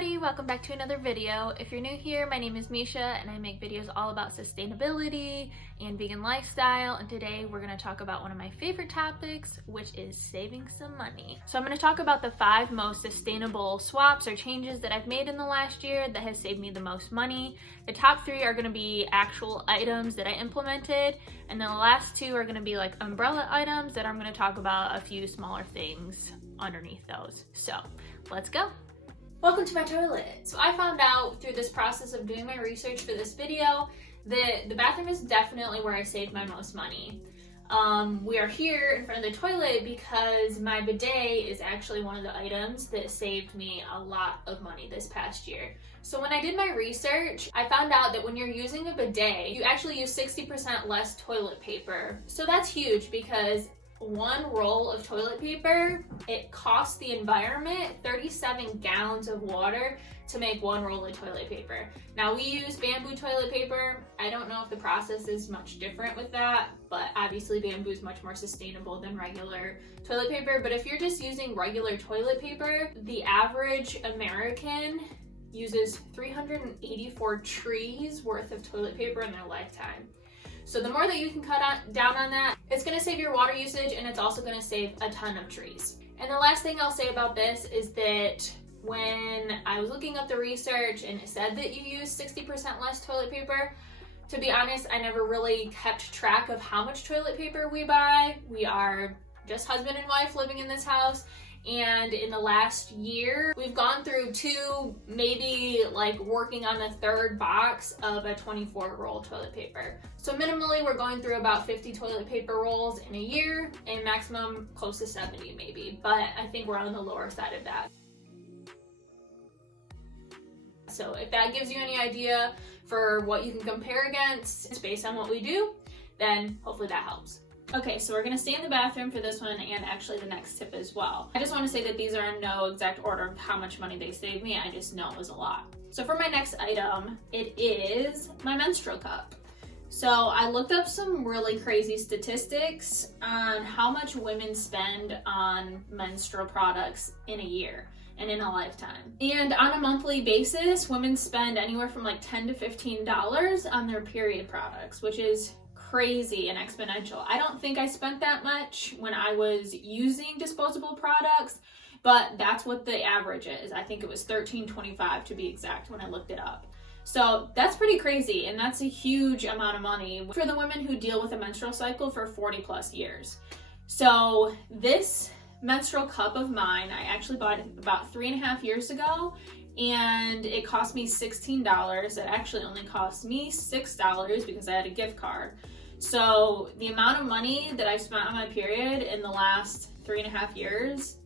everybody, welcome back to another video. If you're new here, my name is Misha and I make videos all about sustainability and vegan lifestyle, and today we're going to talk about one of my favorite topics, which is saving some money. So I'm going to talk about the 5 most sustainable swaps or changes that I've made in the last year that has saved me the most money. The top 3 are going to be actual items that I implemented, and then the last 2 are going to be like umbrella items that I'm going to talk about a few smaller things underneath those. So let's go. Welcome to my toilet. So I found out through this process of doing my research for this video that the bathroom is definitely where I save my most money. We are here in front of the toilet because my bidet is actually one of the items that saved me a lot of money this past year. So when I did my research, I found out that when you're using a bidet, you actually use 60% less toilet paper. So that's huge because one roll of toilet paper, it costs the environment 37 gallons of water to make one roll of toilet paper. Now we use bamboo toilet paper. I don't know if the process is much different with that, but obviously bamboo is much more sustainable than regular toilet paper. But if you're just using regular toilet paper, the average American uses 384 trees worth of toilet paper in their lifetime. So the more that you can cut down on that, it's going to save your water usage, and it's also going to save a ton of trees. And the last thing I'll say about this is that when I was looking up the research and it said that you use 60% less toilet paper, to be honest, I never really kept track of how much toilet paper we buy. We are just husband and wife living in this house. And in the last year, we've gone through 2, maybe like working on the 3rd box of a 24 roll toilet paper. So minimally, we're going through about 50 toilet paper rolls in a year, and maximum close to 70 maybe, but I think we're on the lower side of that. So if that gives you any idea for what you can compare against based on what we do, then hopefully that helps. Okay, so we're gonna stay in the bathroom for this one and actually the next tip as well. I just wanna say that these are in no exact order of how much money they saved me. I just know it was a lot. So for my next item, it is my menstrual cup. So I looked up some really crazy statistics on how much women spend on menstrual products in a year and in a lifetime. And on a monthly basis, women spend anywhere from like $10 to $15 on their period products, which is crazy and exponential. I don't think I spent that much when I was using disposable products, but that's what the average is. I think it was $13.25 to be exact when I looked it up. So that's pretty crazy, and that's a huge amount of money for the women who deal with a menstrual cycle for 40 plus years. So this menstrual cup of mine, I actually bought it about 3.5 years ago, and it cost me $16. It actually only cost me $6 because I had a gift card. So the amount of money that I've spent on my period in the last 3.5 years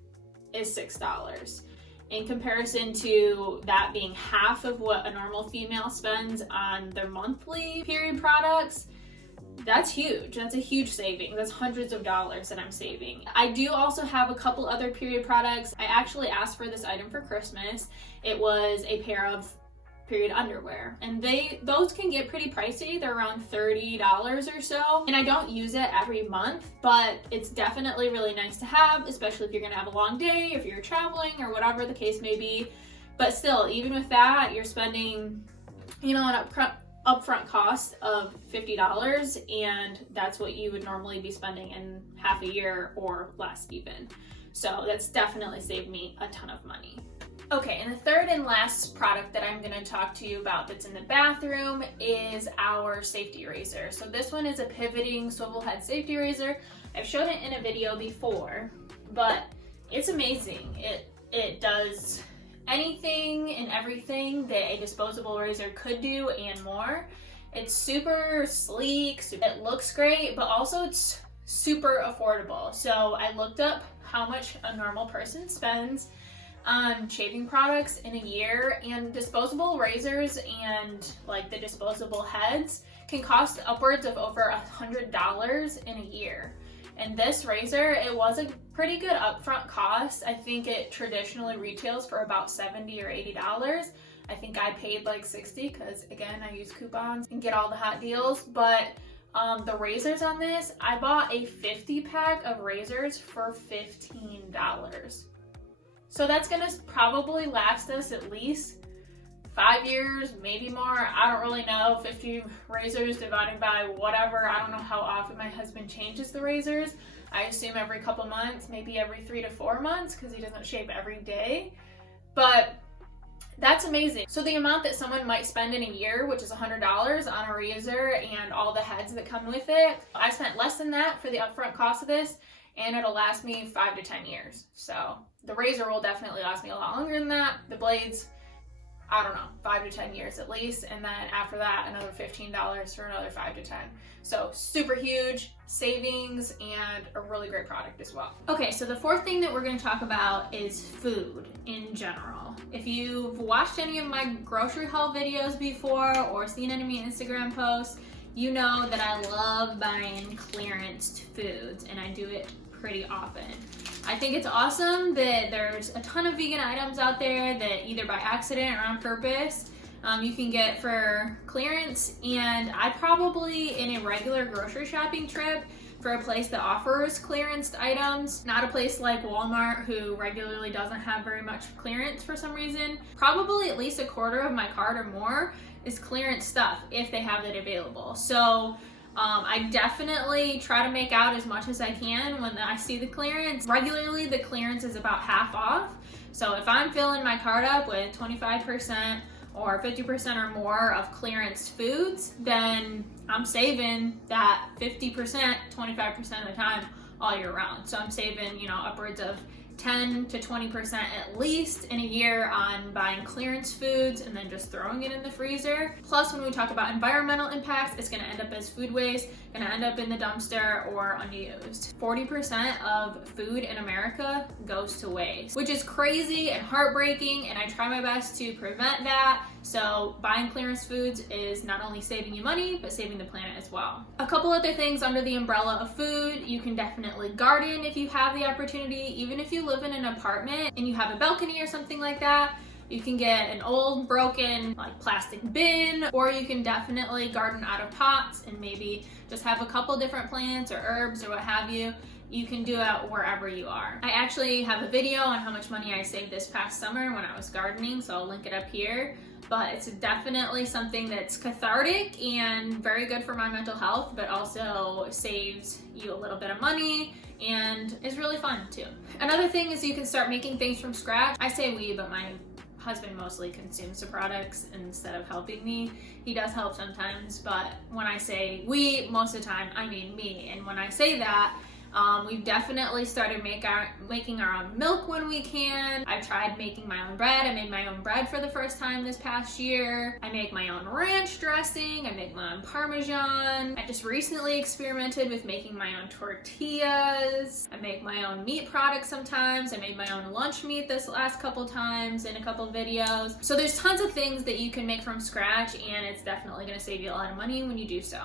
is $6. In comparison to that being half of what a normal female spends on their monthly period products, that's huge. That's a huge saving. That's hundreds of dollars that I'm saving. I do also have a couple other period products. I actually asked for this item for Christmas. It was a pair of period underwear, and those can get pretty pricey. They're around $30 or so, and I don't use it every month, but it's definitely really nice to have, especially if you're gonna have a long day, if you're traveling, or whatever the case may be. But still, even with that, you're spending, an upfront cost of $50, and that's what you would normally be spending in half a year or less even. So that's definitely saved me a ton of money. Okay, and the 3rd and last product that I'm going to talk to you about that's in the bathroom is our safety razor. So this one is a pivoting swivel head safety razor. I've shown it in a video before, but it's amazing. It does anything and everything that a disposable razor could do and more. It's super sleek, it looks great, but also it's super affordable. So I looked up how much a normal person spends on shaving products in a year, and disposable razors and like the disposable heads can cost upwards of over $100 in a year. And this razor, it was a pretty good upfront cost. I think it traditionally retails for about $70 or $80. I think I paid like $60 because again, I use coupons and get all the hot deals. But the razors on this, I bought a 50 pack of razors for $15. So that's gonna probably last us at least 5 years, maybe more. I don't really know. 50 razors divided by whatever. I don't know how often my husband changes the razors. I assume every couple months, maybe every 3 to 4 months, because he doesn't shave every day. But that's amazing. So the amount that someone might spend in a year, which is $100 on a razor and all the heads that come with it, I spent less than that for the upfront cost of this, and it'll last me 5 to 10 years. So the razor will definitely last me a lot longer than that. The blades, I don't know, 5 to 10 years at least. And then after that, another $15 for another 5 to 10. So super huge savings and a really great product as well. Okay, so the fourth thing that we're going to talk about is food in general. If you've watched any of my grocery haul videos before or seen any of my Instagram posts, you know that I love buying clearanced foods, and I do it pretty often. I think it's awesome that there's a ton of vegan items out there that either by accident or on purpose you can get for clearance, and I probably, in a regular grocery shopping trip, for a place that offers clearance items, not a place like Walmart who regularly doesn't have very much clearance for some reason, probably at least a quarter of my cart or more is clearance stuff if they have it available. So I definitely try to make out as much as I can when I see the clearance. Regularly, the clearance is about half off. So if I'm filling my cart up with 25% or 50% or more of clearance foods, then I'm saving that 50%, 25% of the time all year round. So I'm saving, you know, upwards of 10 to 20% at least in a year on buying clearance foods and then just throwing it in the freezer. Plus, when we talk about environmental impacts, it's going to end up as food waste, going to end up in the dumpster or unused. 40% of food in America goes to waste, which is crazy and heartbreaking, and I try my best to prevent that. So buying clearance foods is not only saving you money, but saving the planet as well. A couple other things under the umbrella of food: you can definitely garden if you have the opportunity. Even if you live in an apartment and you have a balcony or something like that, you can get an old broken like plastic bin, or you can definitely garden out of pots and maybe just have a couple different plants or herbs or what have you. You can do it wherever you are. I actually have a video on how much money I saved this past summer when I was gardening, so I'll link it up here. But it's definitely something that's cathartic and very good for my mental health, but also saves you a little bit of money and is really fun too. Another thing is you can start making things from scratch. I say we, but my husband mostly consumes the products instead of helping me. He does help sometimes, but when I say we, most of the time, I mean me. And when I say that, we've definitely started making our own milk when we can. I've tried making my own bread. I made my own bread for the first time this past year. I make my own ranch dressing. I make my own Parmesan. I just recently experimented with making my own tortillas. I make my own meat products sometimes. I made my own lunch meat this last couple times in a couple videos. So there's tons of things that you can make from scratch, and it's definitely going to save you a lot of money when you do so.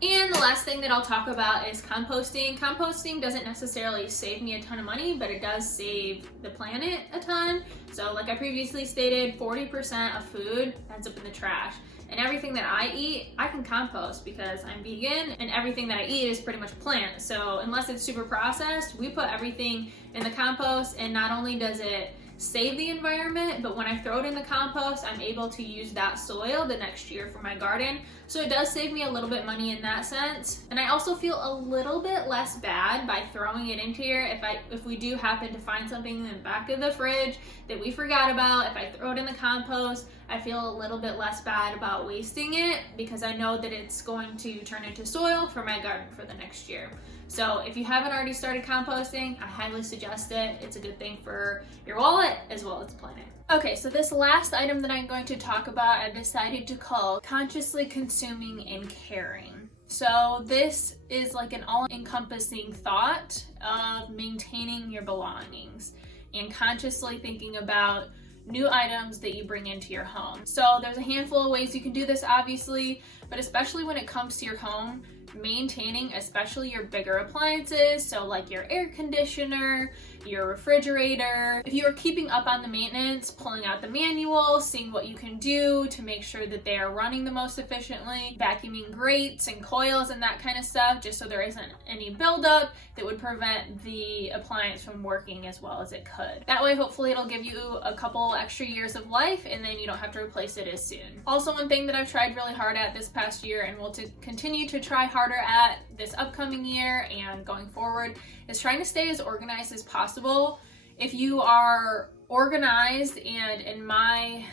And the last thing that I'll talk about is composting. Composting doesn't necessarily save me a ton of money, but it does save the planet a ton. So like I previously stated, 40% of food ends up in the trash. And everything that I eat, I can compost because I'm vegan, and everything that I eat is pretty much plant. So unless it's super processed, we put everything in the compost, and not only does it save the environment, but when I throw it in the compost, I'm able to use that soil the next year for my garden. So it does save me a little bit money in that sense. And I also feel a little bit less bad by throwing it into here. If we do happen to find something in the back of the fridge that we forgot about, if I throw it in the compost, I feel a little bit less bad about wasting it because I know that it's going to turn into soil for my garden for the next year. So if you haven't already started composting, I highly suggest it. It's a good thing for your wallet as well as the planet. Okay, so this last item that I'm going to talk about, I decided to call consciously consuming and caring. So this is like an all-encompassing thought of maintaining your belongings and consciously thinking about new items that you bring into your home. So there's a handful of ways you can do this, obviously, but especially when it comes to your home, maintaining especially your bigger appliances, so like your air conditioner, your refrigerator. If you are keeping up on the maintenance, pulling out the manual, seeing what you can do to make sure that they are running the most efficiently, vacuuming grates and coils and that kind of stuff, just so there isn't any buildup that would prevent the appliance from working as well as it could. That way, hopefully it'll give you a couple extra years of life and then you don't have to replace it as soon. Also, one thing that I've tried really hard at this past year and will continue to try harder at this upcoming year and going forward is trying to stay as organized as possible. If you are organized, and in my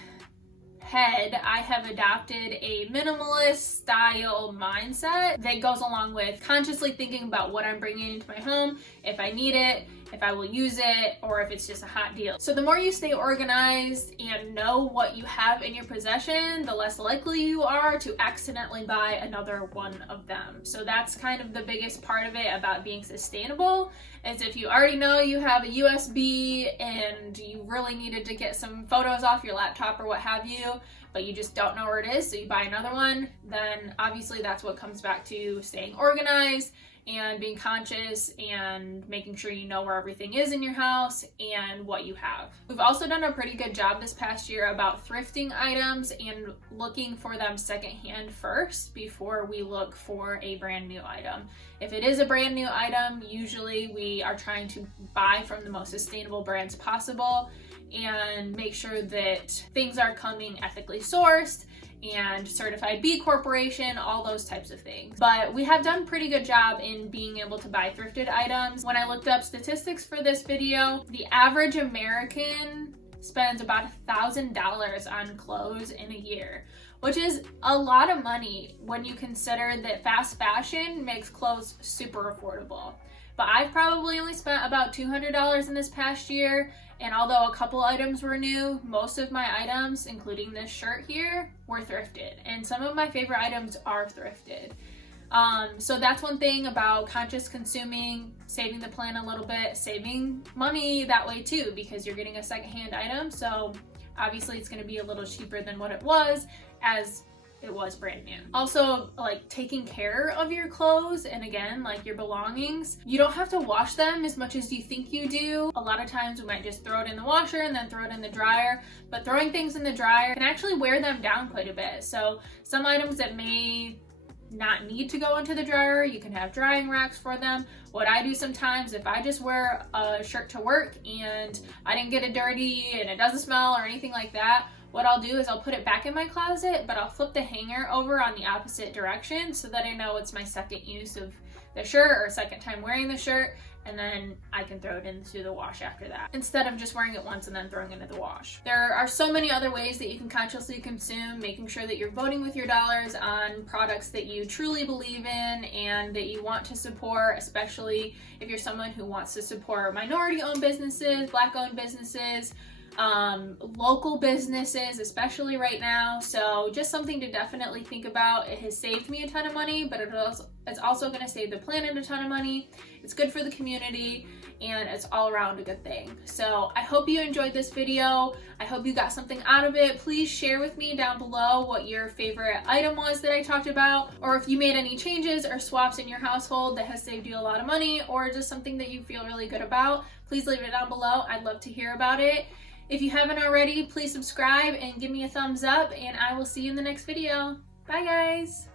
head, I have adopted a minimalist style mindset that goes along with consciously thinking about what I'm bringing into my home, if I need it, if I will use it, or if it's just a hot deal. So the more you stay organized and know what you have in your possession, the less likely you are to accidentally buy another one of them. So that's kind of the biggest part of it about being sustainable, is if you already know you have a USB and you really needed to get some photos off your laptop or what have you, but you just don't know where it is, so you buy another one, then obviously that's what comes back to staying organized and being conscious and making sure you know where everything is in your house and what you have. We've also done a pretty good job this past year about thrifting items and looking for them secondhand first before we look for a brand new item. If it is a brand new item, usually we are trying to buy from the most sustainable brands possible and make sure that things are coming ethically sourced and certified B Corporation, all those types of things. But we have done a pretty good job in being able to buy thrifted items. When I looked up statistics for this video, the average American spends about $1,000 on clothes in a year, which is a lot of money when you consider that fast fashion makes clothes super affordable. But I've probably only spent about $200 in this past year, and although a couple items were new, most of my items, including this shirt here, were thrifted. And some of my favorite items are thrifted. So that's one thing about conscious consuming, saving the plan a little bit, saving money that way too, because you're getting a secondhand item. So obviously it's going to be a little cheaper than what it was as it was brand new. Also, like taking care of your clothes and again, like your belongings, you don't have to wash them as much as you think you do. A lot of times we might just throw it in the washer and then throw it in the dryer, but throwing things in the dryer can actually wear them down quite a bit. So some items that may not need to go into the dryer, you can have drying racks for them. What I do sometimes, if I just wear a shirt to work and I didn't get it dirty and it doesn't smell or anything like that, what I'll do is I'll put it back in my closet, but I'll flip the hanger over on the opposite direction so that I know it's my second use of the shirt or second time wearing the shirt, and then I can throw it into the wash after that, instead of just wearing it once and then throwing it into the wash. There are so many other ways that you can consciously consume, making sure that you're voting with your dollars on products that you truly believe in and that you want to support, especially if you're someone who wants to support minority-owned businesses, Black-owned businesses, local businesses, especially right now. So just something to definitely think about. It has saved me a ton of money, but it's also going to save the planet a ton of money. It's good for the community, and it's all around a good thing. So I hope you enjoyed this video. I hope you got something out of it. Please share with me down below what your favorite item was that I talked about, or if you made any changes or swaps in your household that has saved you a lot of money, or just something that you feel really good about. Please leave it down below. I'd love to hear about it. If you haven't already, please subscribe and give me a thumbs up, and I will see you in the next video. Bye guys!